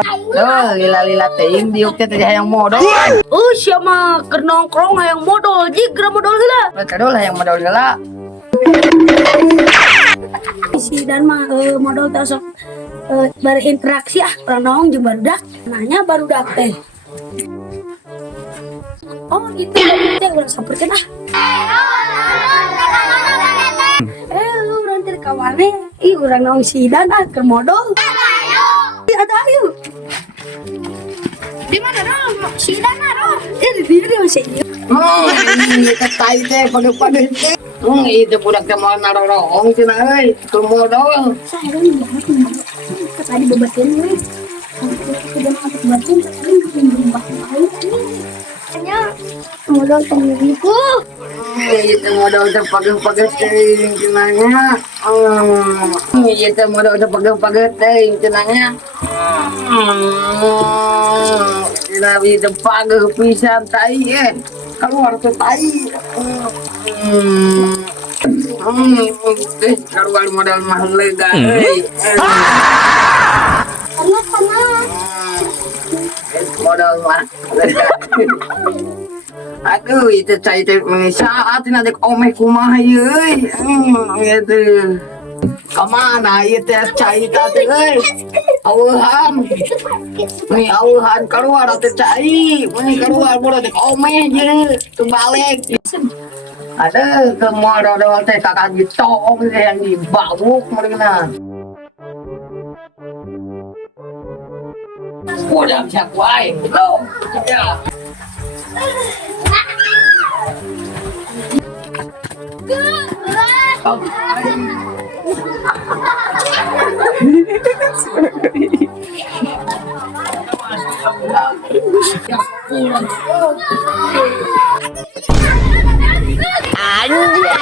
Oh, lila-lila ting diuk teh hayang modal. Siapa nongkrong yang modal jigra modal gila. Kadol hayang modal geula. Si dan mah modal tasok berinteraksi orang nong jeung barudak nanya barudak teh. Oh gitu teh ulah sampurkeun lu nanti kawane ih urang nong si dan ke modal. Ada ayo. Di mana dong? Si dan aro. Di dia masih. Itu tai teh pade-pade teh. Itu budak teh moal narorong cenah euy, ke modal. Saya banget tadi bebatin we. Sudah masuk batin tadi berubah lain. Hanya modal temiku. Itu modal teh page-page teh cenahnya. Itu modal teh page-page teh cenahnya. Nabi teh page pisan tai keluar teh tai. Keluar modal mah lega euy. Modal mah lega. Aduh, itu cai teh saat ini adek omeh kumaha euy. Gitu. Kamana ieu teh cai teh euy? Aweuhan. Nih aweuhan keluar teh cai. Nih keluar bodo teh omeh jeung teu balik. Ada ke modal teh kakak ditong teh yang dibawuk mereka. Udah siap wae. Go. Ya. Anjir.